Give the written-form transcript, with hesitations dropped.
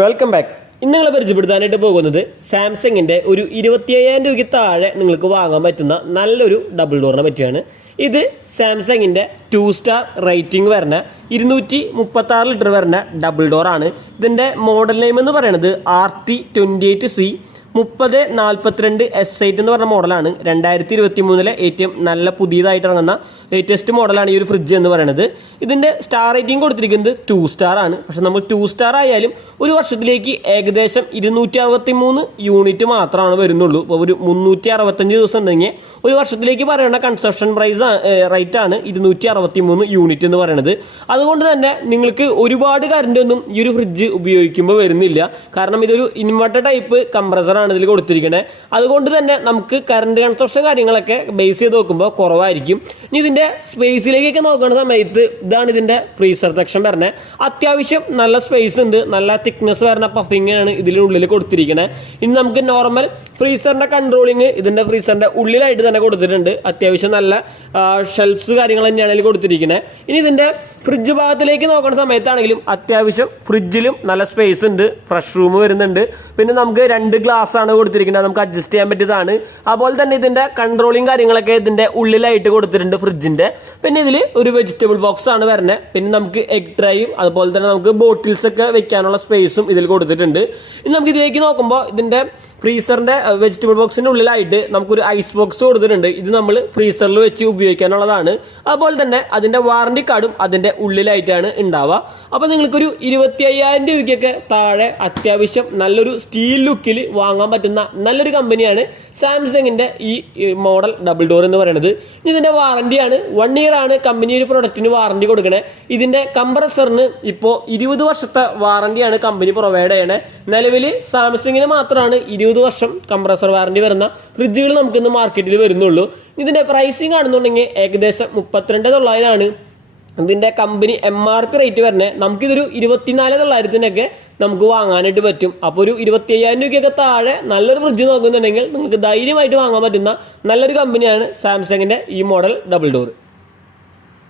Welcome back. ഇന്ന് നിങ്ങളെ പരിചയപ്പെടുത്താനായിട്ട് പോകുന്നത് സാംസങ്ങിൻ്റെ ഒരു 25,000 രൂപയ്ക്ക് താഴെ നിങ്ങൾക്ക് വാങ്ങാൻ പറ്റുന്ന നല്ലൊരു ഡബിൾ ഡോറിനെ പറ്റിയാണ്. ഇത് സാംസങ്ങിൻ്റെ 2 സ്റ്റാർ റേറ്റിംഗ് വരുന്ന 236 ലിറ്റർ വരുന്ന ഡബിൾ ഡോറാണ്. ഇതിൻ്റെ മോഡൽ നെയിം എന്ന് പറയുന്നത് RT28C 3042 S8 എന്ന് പറഞ്ഞ മോഡലാണ്. 2023 ഏറ്റവും നല്ല പുതിയതായിട്ട് ഇറങ്ങുന്ന ലേറ്റസ്റ്റ് മോഡലാണ് ഈ ഒരു ഫ്രിഡ്ജ് എന്ന് പറയുന്നത്. ഇതിൻ്റെ സ്റ്റാർ റേറ്റിംഗ് കൊടുത്തിരിക്കുന്നത് 2 സ്റ്റാർ ആണ്. പക്ഷെ നമ്മൾ 2 സ്റ്റാർ ആയാലും ഒരു വർഷത്തിലേക്ക് ഏകദേശം 263 യൂണിറ്റ് മാത്രമാണ് വരുന്നുള്ളൂ. അപ്പോൾ ഒരു 365 ദിവസം ഉണ്ടെങ്കിൽ ഒരു വർഷത്തിലേക്ക് പറയുന്ന കൺസപ്ഷൻ പ്രൈസ് റേറ്റ് ആണ് 263 യൂണിറ്റ് എന്ന് പറയുന്നത്. അതുകൊണ്ട് തന്നെ നിങ്ങൾക്ക് ഒരുപാട് കറണ്ട് ഒന്നും ഈ ഒരു ഫ്രിഡ്ജ് ഉപയോഗിക്കുമ്പോൾ വരുന്നില്ല. കാരണം ഇതൊരു ഇൻവെർട്ടർ ടൈപ്പ് കംപ്രസറാണ് ഇതിൽ കൊടുത്തിരിക്കുന്നത്. അതുകൊണ്ട് തന്നെ നമുക്ക് കറണ്ട് കൺസപ്ഷൻ കാര്യങ്ങളൊക്കെ ബേസ് ചെയ്ത് നോക്കുമ്പോൾ കുറവായിരിക്കും. ഇനി ഇതിൻ്റെ സ്പേസിലേക്കൊക്കെ നോക്കുന്ന സമയത്ത് ഇതാണ് ഇതിൻ്റെ ഫ്രീസർ സെക്ഷൻ വരുന്നത്. അത്യാവശ്യം നല്ല സ്പേസ് ഉണ്ട്, നല്ല തിക്നെസ് വരുന്ന പഫിങ്ങാണ് ഇതിനുള്ളിൽ കൊടുത്തിരിക്കുന്നത്. ഇനി നമുക്ക് നോർമൽ ഫ്രീസറിൻ്റെ കൺട്രോളിങ് ഇതിൻ്റെ ഫ്രീസറിൻ്റെ ഉള്ളിലായിട്ട് തന്നെ കൊടുത്തിട്ടുണ്ട്. അത്യാവശ്യം നല്ല ഷെൽഫ്സ് കാര്യങ്ങൾ തന്നെയാണ് ഇതിൽ കൊടുത്തിരിക്കുന്നത്. ഇനി ഇതിൻ്റെ ഫ്രിഡ്ജ് ഭാഗത്തിലേക്ക് നോക്കുന്ന സമയത്താണെങ്കിലും അത്യാവശ്യം ഫ്രിഡ്ജിലും നല്ല സ്പേസ് ഉണ്ട്, ഫ്രഷ് റൂം വരുന്നുണ്ട്. പിന്നെ നമുക്ക് 2 ഗ്ലാസ് ആണ് കൊടുത്തിരിക്കുന്നത്, നമുക്ക് അഡ്ജസ്റ്റ് ചെയ്യാൻ പറ്റിയതാണ്. അതുപോലെ തന്നെ ഇതിൻ്റെ കൺട്രോളിങ് കാര്യങ്ങളൊക്കെ ഇതിൻ്റെ ഉള്ളിലായിട്ട് കൊടുത്തിട്ടുണ്ട് ഫ്രിഡ്ജിൻ്റെ. പിന്നെ ഇതിൽ ഒരു വെജിറ്റബിൾ ബോക്സ് ആണ് വരുന്നത്. പിന്നെ നമുക്ക് എഗ് ട്രേയും അതുപോലെ തന്നെ നമുക്ക് ബോട്ടിൽസ് ഒക്കെ വെക്കാനുള്ള സ്പേസും ഇതിൽ കൊടുത്തിട്ടുണ്ട്. ഇനി നമുക്ക് ഇതിലേക്ക് നോക്കുമ്പോൾ ഇതിൻ്റെ ഫ്രീസറിൻ്റെ വെജിറ്റബിൾ ബോക്സിൻ്റെ ഉള്ളിലായിട്ട് നമുക്കൊരു ഐസ് ബോക്സ് കൊടുത്തിട്ടുണ്ട്. ഇത് നമ്മൾ ഫ്രീസറിൽ വെച്ച് ഉപയോഗിക്കാനുള്ളതാണ്. അതുപോലെ തന്നെ അതിൻ്റെ വാറണ്ടി കാർഡും അതിൻ്റെ ഉള്ളിലായിട്ടാണ് ഉണ്ടാവുക. അപ്പോൾ നിങ്ങൾക്കൊരു 25,000 രൂപയ്ക്കൊക്കെ താഴെ അത്യാവശ്യം നല്ലൊരു സ്റ്റീൽ ലുക്കിൽ വാങ്ങാൻ പറ്റുന്ന നല്ലൊരു കമ്പനിയാണ് സാംസങ്ങിൻ്റെ ഈ മോഡൽ ഡബിൾ ഡോർ എന്ന് പറയുന്നത്. ഇതിൻ്റെ വാറണ്ടിയാണ് 1 ഇയർ ആണ് കമ്പനി ഒരു പ്രൊഡക്റ്റിന് വാറണ്ടി കൊടുക്കണേ. ഇതിൻ്റെ കംപ്രസറിന് ഇപ്പോൾ 20 വർഷത്തെ വാറണ്ടിയാണ് കമ്പനി പ്രൊവൈഡ് ചെയ്യണേ. നിലവിൽ സാംസങ്ങിന് മാത്രമാണ് 20 വർഷം കംപ്രസർ വാറണ്ടി വരുന്ന ഫ്രിഡ്ജുകൾ നമുക്കിന്ന് മാർക്കറ്റിൽ വരുന്നുള്ളൂ. ഇതിൻ്റെ പ്രൈസിങ് കാണുന്നുണ്ടെങ്കിൽ ഏകദേശം 32,900 ഇതിൻ്റെ കമ്പനി MRP റേറ്റ് വരുന്നത്. നമുക്കിതൊരു 24,900 നമുക്ക് വാങ്ങാനായിട്ട് പറ്റും. അപ്പോൾ ഒരു 25,000 രൂപയ്ക്കൊക്കെ താഴെ നല്ലൊരു ഫ്രിഡ്ജ് നോക്കുന്നുണ്ടെങ്കിൽ നിങ്ങൾക്ക് ധൈര്യമായിട്ട് വാങ്ങാൻ പറ്റുന്ന നല്ലൊരു കമ്പനിയാണ് സാംസങ്ങിൻ്റെ ഈ മോഡൽ ഡബിൾ ഡോർ.